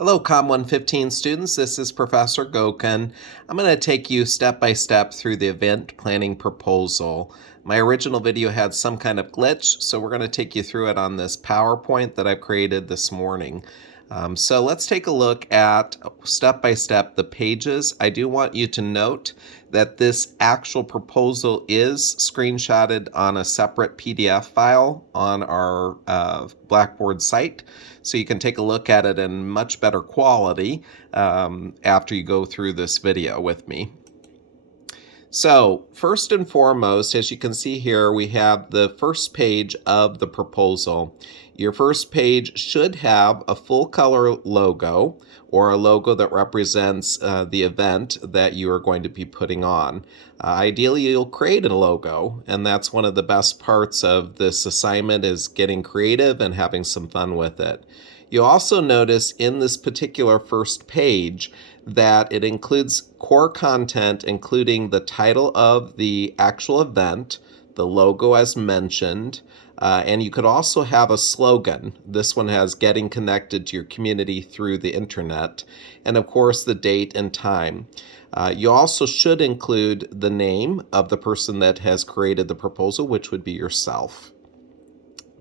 Hello, Com 115 students. This is Professor Gokin. I'm going to take you step by step through the event planning proposal. My original video had some kind of glitch, so we're going to take you through it on this PowerPoint that I've created this morning. So let's take a look at step by step the pages. I do want you to note that this actual proposal is screenshotted on a separate PDF file on our Blackboard site, so you can take a look at it in much better quality after you go through this video with me. So first and foremost, as you can see here, we have the first page of the proposal. Your first page should have a full color logo or a logo that represents the event that you are going to be putting on. Ideally, you'll create a logo, and that's one of the best parts of this assignment is getting creative and having some fun with it. You'll also notice in this particular first page that it includes core content, including the title of the actual event, the logo as mentioned, and you could also have a slogan. This one has getting connected to your community through the internet, and of course the date and time. You also should include the name of the person that has created the proposal, which would be yourself.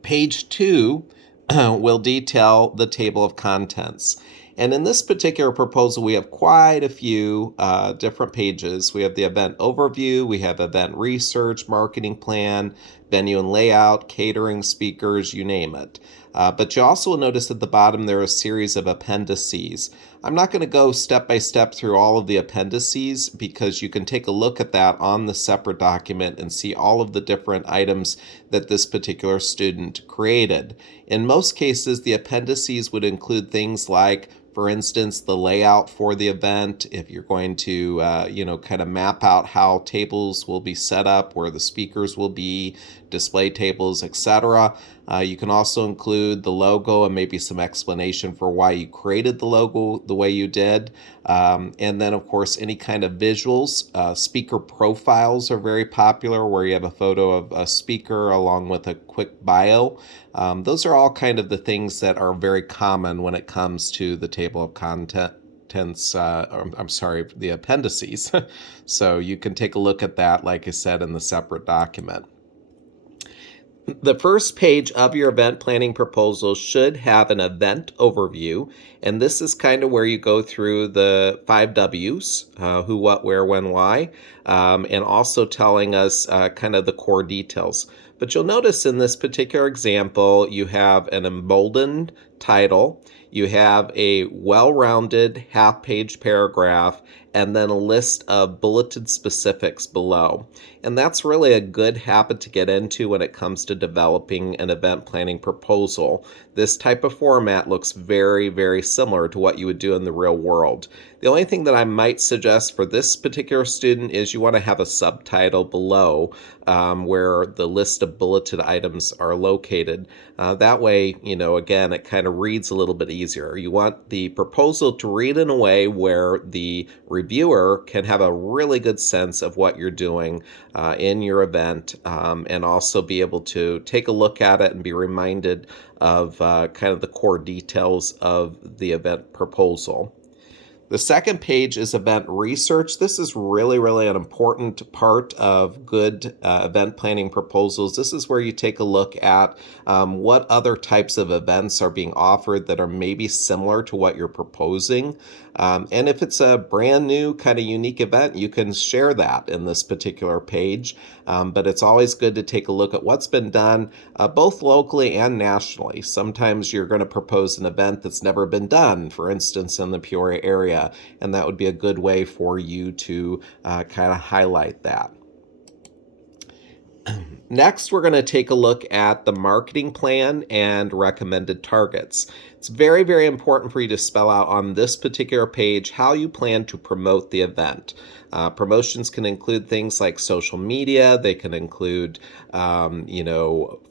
Page 2 will detail the table of contents. And in this particular proposal, we have quite a few different pages. We have the event overview, we have event research, marketing plan, venue and layout, catering, speakers, you name it. But you also will notice at the bottom there are a series of appendices. I'm not going to go step by step through all of the appendices because you can take a look at that on the separate document and see all of the different items that this particular student created. In most cases, the appendices would include things like, for instance, the layout for the event, if you're going to, kind of map out how tables will be set up, where the speakers will be, display tables, etc. You can also include the logo and maybe some explanation for why you created the logo the way you did. And then, of course, any kind of visuals. Speaker profiles are very popular, where you have a photo of a speaker along with a quick bio. Those are all kind of the things that are very common when it comes to the table of contents, the appendices. So you can take a look at that, like I said, in the separate document. The first page of your event planning proposal should have an event overview, and this is kind of where you go through the 5 W's, who, what, where, when, why, and also telling us kind of the core details. But you'll notice in this particular example, you have an emboldened title, you have a well-rounded half-page paragraph, and then a list of bulleted specifics below. And that's really a good habit to get into when it comes to developing an event planning proposal. This type of format looks very, very similar to what you would do in the real world. The only thing that I might suggest for this particular student is you want to have a subtitle below where the list of bulleted items are located. That way, again, it kind of reads a little bit easier. You want the proposal to read in a way where the reviewer can have a really good sense of what you're doing in your event, and also be able to take a look at it and be reminded of kind of the core details of the event proposal. The second page is event research. This is really, really an important part of good event planning proposals. This is where you take a look at what other types of events are being offered that are maybe similar to what you're proposing. And if it's a brand new kind of unique event, you can share that in this particular page. But it's always good to take a look at what's been done both locally and nationally. Sometimes you're going to propose an event that's never been done, for instance, in the Peoria area. And that would be a good way for you to kind of highlight that. Next, we're going to take a look at the marketing plan and recommended targets. It's very, very important for you to spell out on this particular page how you plan to promote the event. Promotions can include things like social media. They can include,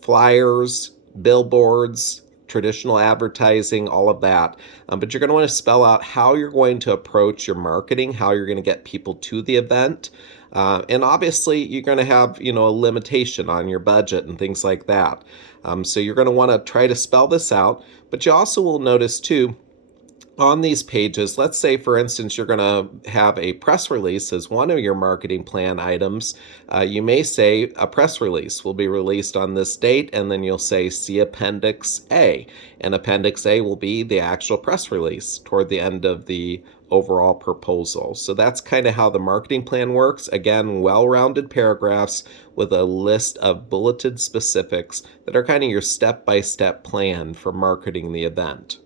flyers, billboards, traditional advertising, all of that. But you're going to want to spell out how you're going to approach your marketing, how you're going to get people to the event. And obviously, you're going to have, a limitation on your budget and things like that. So you're going to want to try to spell this out. But you also will notice, too, On these pages, let's say, for instance, you're going to have a press release as one of your marketing plan items. You may say a press release will be released on this date, and then you'll say, see Appendix A. And Appendix A will be the actual press release toward the end of the overall proposal. So that's kind of how the marketing plan works. Again, well-rounded paragraphs with a list of bulleted specifics that are kind of your step-by-step plan for marketing the event.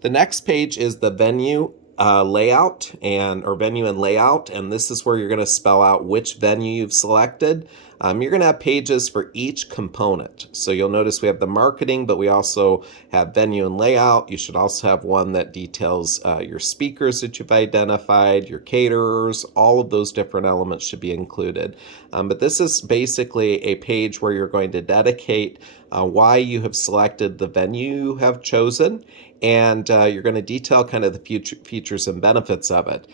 The next page is the venue layout or venue and layout, and this is where you're going to spell out which venue you've selected. You're going to have pages for each component. So you'll notice we have the marketing, but we also have venue and layout. You should also have one that details your speakers that you've identified, your caterers, all of those different elements should be included. But this is basically a page where you're going to dedicate why you have selected the venue you have chosen, and you're going to detail kind of the features and benefits of it.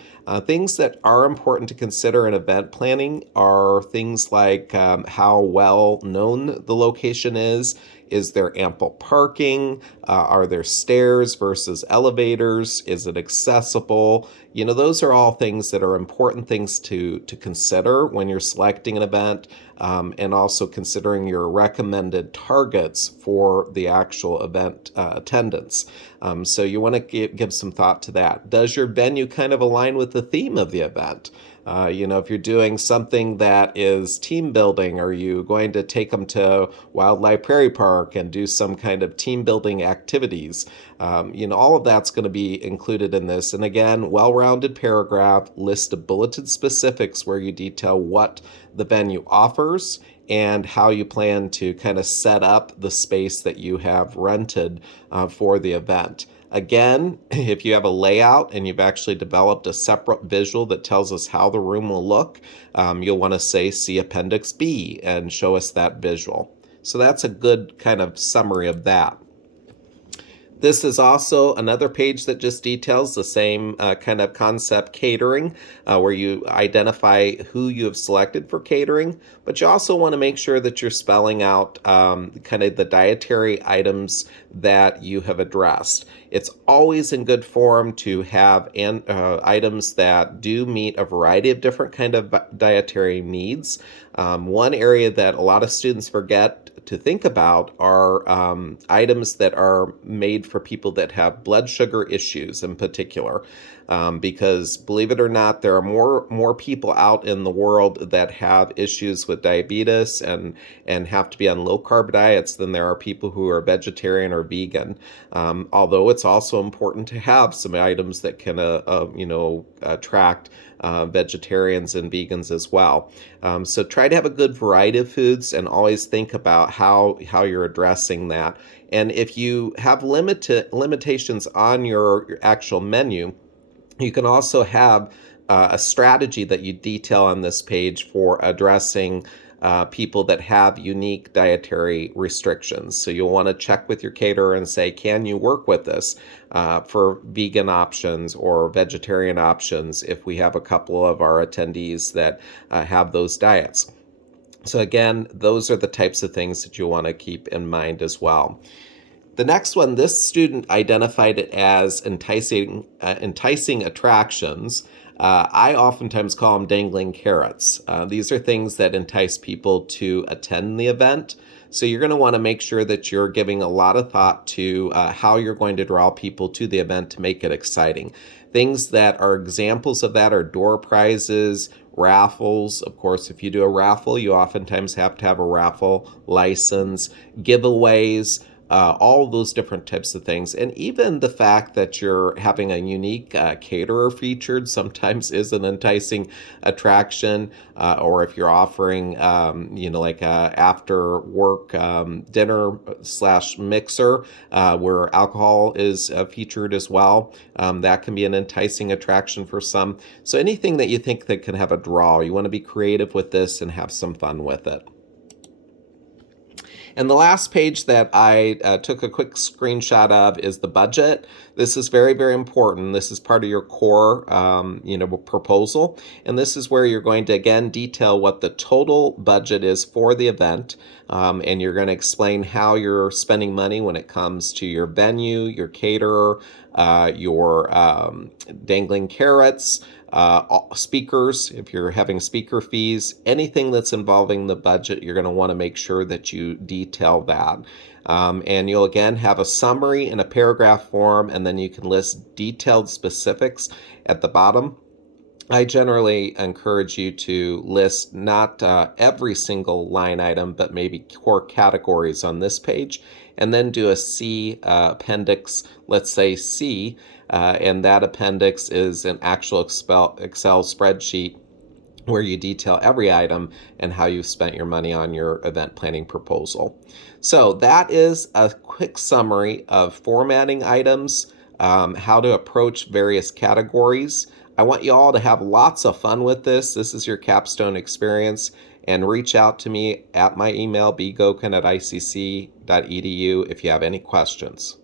Things that are important to consider in event planning are things like how well known the location is. Is there ample parking? Are there stairs versus elevators? Is it accessible? You know, those are all things that are important things to consider when you're selecting an event, and also considering your recommended targets for the actual event attendance. So you want to give some thought to that. Does your venue kind of align with the theme of the event? If you're doing something that is team building, are you going to take them to Wildlife Prairie Park and do some kind of team building activities? All of that's going to be included in this. And again, well-rounded paragraph, list of bulleted specifics where you detail what the venue offers and how you plan to kind of set up the space that you have rented for the event. Again, if you have a layout and you've actually developed a separate visual that tells us how the room will look, you'll want to say, see Appendix B and show us that visual. So that's a good kind of summary of that. This is also another page that just details the same kind of concept, catering, where you identify who you have selected for catering, but you also want to make sure that you're spelling out kind of the dietary items that you have addressed. It's always in good form to have items that do meet a variety of different kind of dietary needs. One area that a lot of students forget to think about are items that are made for people that have blood sugar issues in particular. Because believe it or not, there are more people out in the world that have issues with diabetes and have to be on low carb diets than there are people who are vegetarian or vegan. Although it's also important to have some items that can attract vegetarians and vegans as well. So try to have a good variety of foods and always think about how you're addressing that. And if you have limitations on your actual menu, you can also have a strategy that you detail on this page for addressing people that have unique dietary restrictions. So you'll want to check with your caterer and say, can you work with this for vegan options or vegetarian options if we have a couple of our attendees that have those diets? So again, those are the types of things that you'll want to keep in mind as well. The next one, this student identified it as enticing attractions. I oftentimes call them dangling carrots. These are things that entice people to attend the event. So you're going to want to make sure that you're giving a lot of thought to how you're going to draw people to the event to make it exciting. Things that are examples of that are door prizes, raffles. Of course, if you do a raffle, you oftentimes have to have a raffle license, giveaways, all those different types of things. And even the fact that you're having a unique caterer featured sometimes is an enticing attraction. Or if you're offering, like a after work dinner / mixer where alcohol is featured as well, that can be an enticing attraction for some. So anything that you think that can have a draw, you want to be creative with this and have some fun with it. And the last page that I took a quick screenshot of is the budget. This is very, very important. This is part of your core, proposal. And this is where you're going to, again, detail what the total budget is for the event. And you're going to explain how you're spending money when it comes to your venue, your caterer, your dangling carrots, speakers, if you're having speaker fees, anything that's involving the budget, you're going to want to make sure that you detail that. And you'll again have a summary in a paragraph form, and then you can list detailed specifics at the bottom. I generally encourage you to list not every single line item, but maybe core categories on this page, and then do a C appendix, let's say C, and that appendix is an actual Excel spreadsheet where you detail every item and how you've spent your money on your event planning proposal. So that is a quick summary of formatting items, how to approach various categories. I want you all to have lots of fun with this. This is your capstone experience, and reach out to me at my email, bgoken@icc.edu, if you have any questions.